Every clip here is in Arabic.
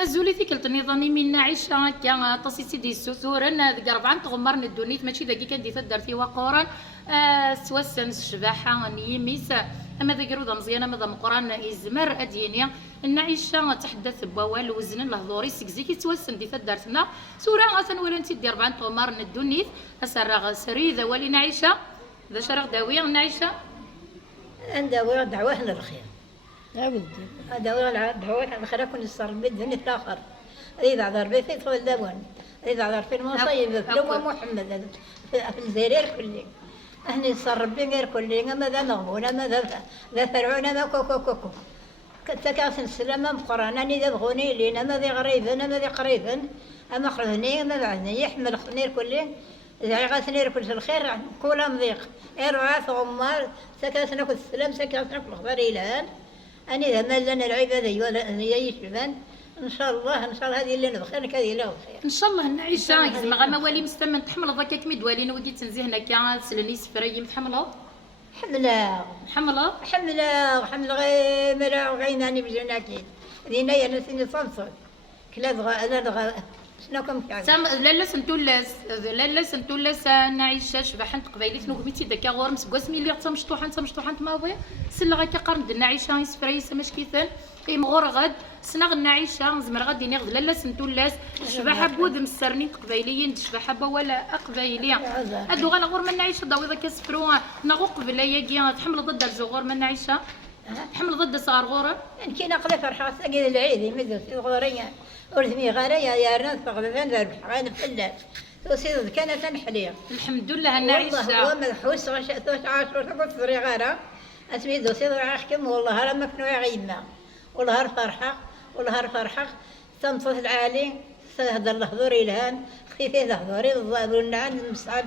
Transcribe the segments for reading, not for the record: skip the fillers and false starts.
الزوليتي كلت النظامي من عيشة كان تصيصي دي السوسورن ذيك 4 تغمر الدنيت ماشي ذاكي كان دي تدرتي وقورا سواسن الشباحة نيميس اما ذاك روضه مزيانه ماذا مقران يزمر اديني ان عيشه تحدث بوال وزن الهضوري سكزيكي توسن دي تدرتنا سوره اصلا ولا انت دير 4 تغمر الدنيت اسرغ سري ولينا عيشه ذا شرغ داوي نعيشه نداوي دعوه للخير ودي دعوه الخير كل الصار بالدنيا الاخر إذا ضربي في طول داون إذا ضرب في المصيب فلو محمد في الزرير كله أهني صربي غير كله ماذا نغبونا ماذا فرعون ما كوكو كتكاس السلامة مقرانا إذا بغوني لينا ماذا غريبا ماذا قريبا أما خرجني ما بعدني يحمل خنير كله إذا غاسنير كل الخير كولا مضيق إرعاف غمار سكاسنا كل السلام سكاسنا كل الخبر إلهان أنا إذا ما لنا العبادة يشبان ان شاء الله هذه اللي نبغي هذه لا خير ان شاء الله نعيشها زعما غا موالي مستمن تحمل ضكا كمي دوالين ودي تنزيه هناك سلني سفري متحمله حمله غير مرا وغيناني بجناكين دينا يا نسيني صنصر كلا انا شنو كم كان سام لا سنتولاس نعيشه شبحنت قبيليت نوكميتي دكا غور مسكواس ملي مشطوحان ماضي سلا غا قرن نعيشه سفري سماش كيثان مغور غد سنغ نعيشه زمر غادي ناخذ لا سنتولاس شبحه بود مسرني قبيليين شبحه ولا قبيليه ادو غالا غور من نعيشه داوي كسفرو نغو قبيليه كي تحمل ضد الزغور من نعيشه تحمل ضد صغار غوره كي نقل فرحه ساقي العيد مدو غوريه ورثمي غاريا يا رنات فقدان ذا غاين فلات وسيد كانت تنحلي الحمد لله نعيشه والله هو مدحوس غشات عاشور تقول فري غاره اسمي دو سيد راحكم والله راه مكنو غيما والهار فرحة تنصت العالي تهدر الهضور الهان خفيفة الهضوري الظاهر النعان مسعد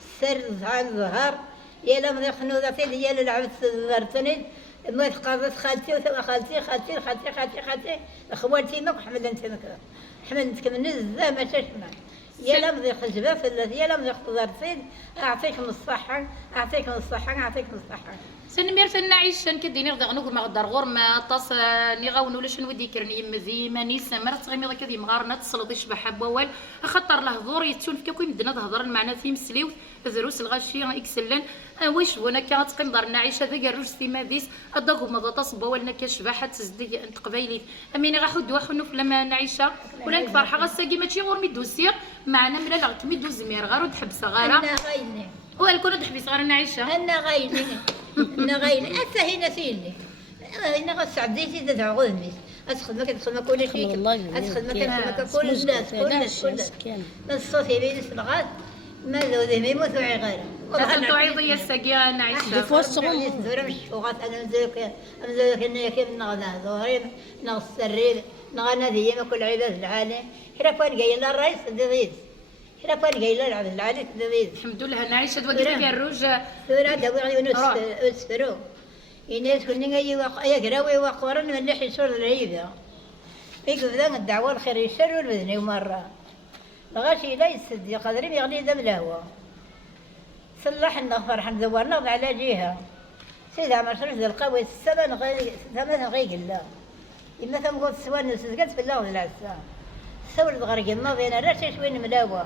السر زعان الظهر يا لم يخنو ذاتي ديال العبد الزرتني ما تقاضت خالتي اخواتي ماك حمد انت مك حمد انت من الزا ما تشمع يا لم ذي خجبه في يا لم ذي خضرتي اعطيكم الصحة سنمير نعيش كديني غدا غنوك ما غدار غور ما طاس نيغاون ولا شنو ودي كرني مزي ماني سمر تغيمي ذاك ذي مغارنا تصلطي شبح بوال خطر له ظور يتسون فيك كوي مدنا تهضر معنا في مسليو زروس الغاشي اكسلن واش وانا كانت تقنضر نعيش هذا كروش في ماديس اداكو ما طاس بوالنا كشباحه تزدي انت قبايلي اميني غاحد وحنو لما نعيشه ولا فرحه غساكي ماشي غور ميدوسير معنا ملا لا كميدوز مير غارو تحبس غاره انا غايني والكون تحبس غاره نعيشه انا غايني حتى هنا سيلي هنا غسعديتي تدعو غدمي أدخل ما كل شيء أدخل ما كل الناس الصوت يبين الصلغات ما ذو ذي ميموت وعغيره لازم تعيضي السقيا نعيشها فوسغم ذورة مش فوقات أنا مزوك إنه كيف نغنى ذوري نغسرين نغنى ذي ما كل عباد العالم هنا فان جاي لا الرئيس ديز هنا فان جاي لا العبد العالم ديز الحمد لله نعيشة دوك فيها الروج ذورة دابا نسفرو الناس كنا يقراوي وقورن من اللي حيصور العيبة يقول ذا الدعوة الخير يشر والبذني مرة لغاشي لا يسد يقدر يغني دم الهوى صلحنا فرحنا دورنا على جهة سيدها ما شرف ذا القوي السمن غيق الله إما ثم قلت سوان نسزقت في الله العسى سول الغرق الماضي أنا راشي شوين ملاوى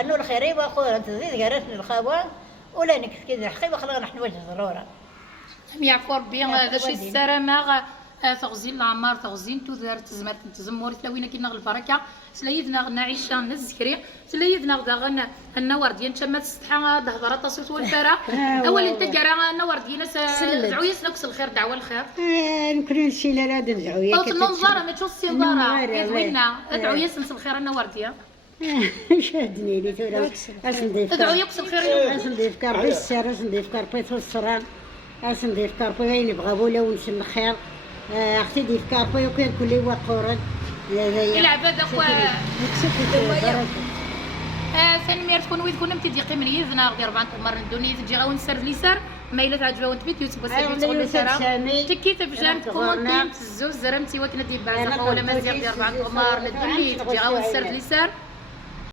أنو الخيري وقورن تزيد قرشنا الخوان ولا نكس كذا حقيقة خلقنا نحن وجه ضرورة يعفو ربي هذا شي السلامة تغزين العمار تغزين تذار تزمر تزمور تلاوينا كي نغل البركة سلايدنا نعيشة نزكري سلايدنا غدا غنا النور ديال تما تستحى دهضرة تصوت والفرا أول أنت كرا النور ديالنا دعوا يسلكس الخير دعوة الخير نكون شي لا ندعو ياك طلت المنظرة ما تشوف السيارة يدوينا ادعوا يسلس الخير النور ديال شاهدني لي تورا اش نضيف ادعوا يكس الخير اش نضيف كاربي السير اش نضيف كاربي توصران اش نضيف كاربي غير نبغى بولا ونمشي للخير اختي ضيف كاربي وكان كل وقورن يلعب هذا خو ثاني تكون ويد كنا متي دقيق من يذنا غير 4 مرات الدنيا تجي غاون سر اليسار مايله تعجبها وانت بيت يوتيوب وسير تقول لي ساره تكيت بجام كومونتي الزوز زرمتي وكنا دي بعد ولا مازال ديال 4 مرات الدنيا تجي غاون سر اليسار